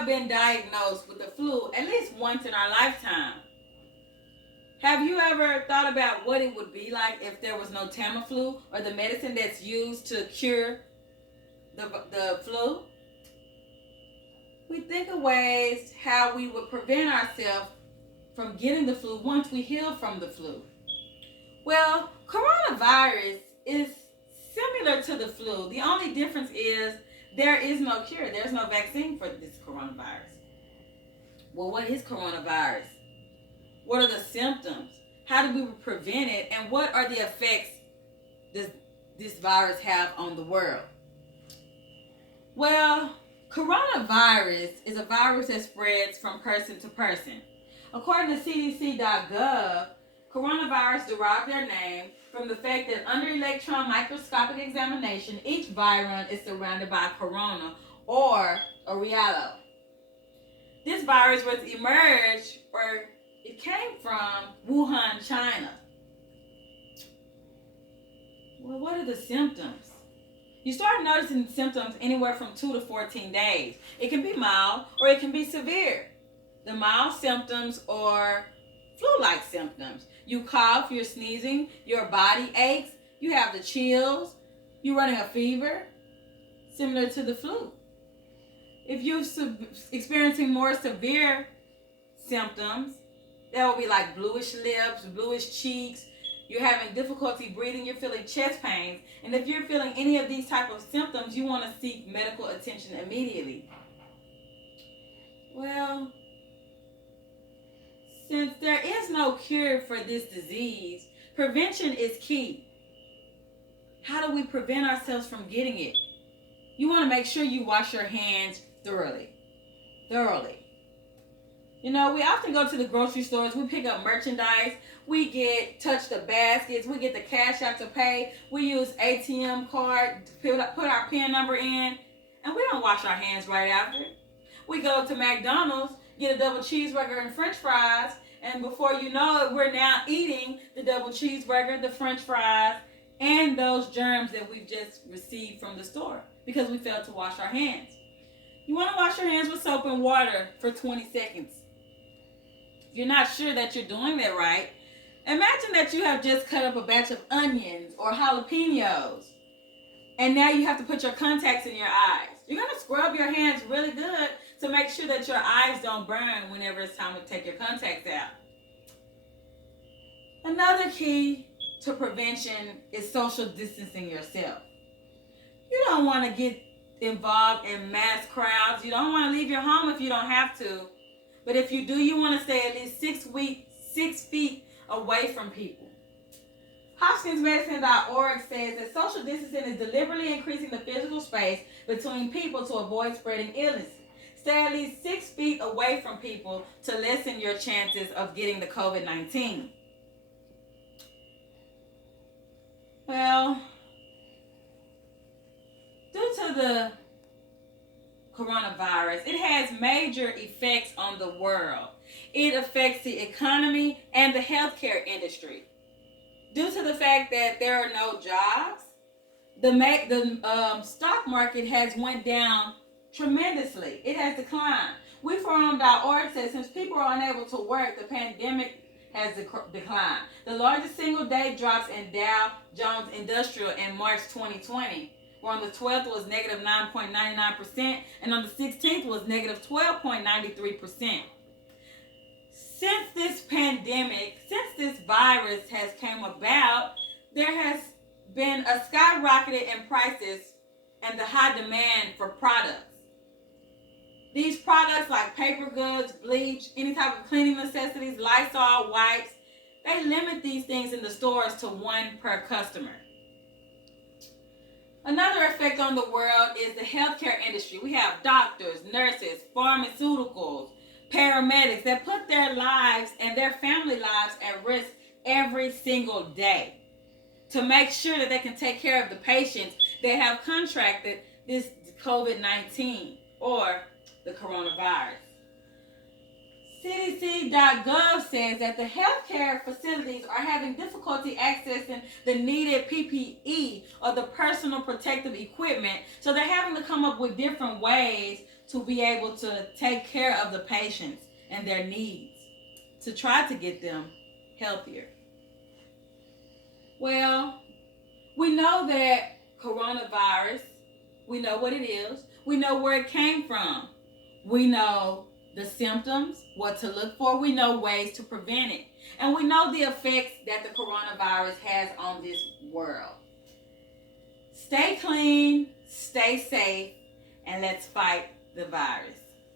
have been diagnosed with the flu at least once in our lifetime. Have you ever thought about what it would be like if there was no Tamiflu or the medicine that's used to cure the flu? We think of ways how we would prevent ourselves from getting the flu once we heal from the flu. Well, coronavirus is similar to the flu. The only difference is there is no cure. There's no vaccine for this coronavirus. Well, what is coronavirus? What are the symptoms? How do we prevent it? And what are the effects this virus have on the world? Well, coronavirus is a virus that spreads from person to person. According to CDC.gov, coronavirus derive their name from the fact that under electron microscopic examination, each virion is surrounded by a corona or a halo. This virus was emerged, or it came from Wuhan, China. Well, what are the symptoms? You start noticing symptoms anywhere from 2 to 14 days. It can be mild or it can be severe. The mild symptoms are flu-like symptoms. You cough, you're sneezing, your body aches, you have the chills, you're running a fever, similar to the flu. If you're experiencing more severe symptoms, that will be like bluish lips, bluish cheeks, you're having difficulty breathing, you're feeling chest pains, and if you're feeling any of these type of symptoms, you want to seek medical attention immediately. Well, since there is no cure for this disease, prevention is key. How do we prevent ourselves from getting it? You want to make sure you wash your hands thoroughly. You know, we often go to the grocery stores, we pick up merchandise, we touch the baskets, we get the cash out to pay, we use ATM card to put our PIN number in, and we don't wash our hands right after. We go to McDonald's, get a double cheeseburger and french fries, and before you know it, we're now eating the double cheeseburger, the french fries, and those germs that we've just received from the store because we failed to wash our hands. You want to wash your hands with soap and water for 20 seconds. If you're not sure that you're doing that right, imagine that you have just cut up a batch of onions or jalapenos, and now you have to put your contacts in your eyes. You're going to scrub your hands really good to make sure that your eyes don't burn whenever it's time to take your contacts out. Another key to prevention is social distancing yourself. You don't want to get involved in mass crowds. You don't want to leave your home if you don't have to. But if you do, you want to stay at least 6 feet away from people. HopkinsMedicine.org says that social distancing is deliberately increasing the physical space between people to avoid spreading illness. Stay at least 6 feet away from people to lessen your chances of getting the COVID-19. Well, due to the coronavirus, it has major effects on the world. It affects the economy and the healthcare industry. Due to the fact that there are no jobs, the stock market has went down tremendously. It has declined. WeForum.org says since people are unable to work, the pandemic has declined. The largest single day drops in Dow Jones Industrial in March 2020. Where on the 12th was negative 9.99%, and on the 16th was negative 12.93%. Since this virus has came about, there has been a skyrocketed in prices and the high demand for products. These products like paper goods, bleach, any type of cleaning necessities, Lysol, wipes, they limit these things in the stores to one per customer. Another effect on the world is the healthcare industry. We have doctors, nurses, pharmaceuticals, paramedics that put their lives and their family lives at risk every single day to make sure that they can take care of the patients that have contracted this COVID-19 or the coronavirus. CDC.gov says that the healthcare facilities are having difficulty accessing the needed PPE or the personal protective equipment, so they're having to come up with different ways to be able to take care of the patients and their needs to try to get them healthier. Well, we know that coronavirus, we know what it is, we know where it came from, we know the symptoms, what to look for, we know ways to prevent it, and we know the effects that the coronavirus has on this world. Stay clean, stay safe, and let's fight the virus.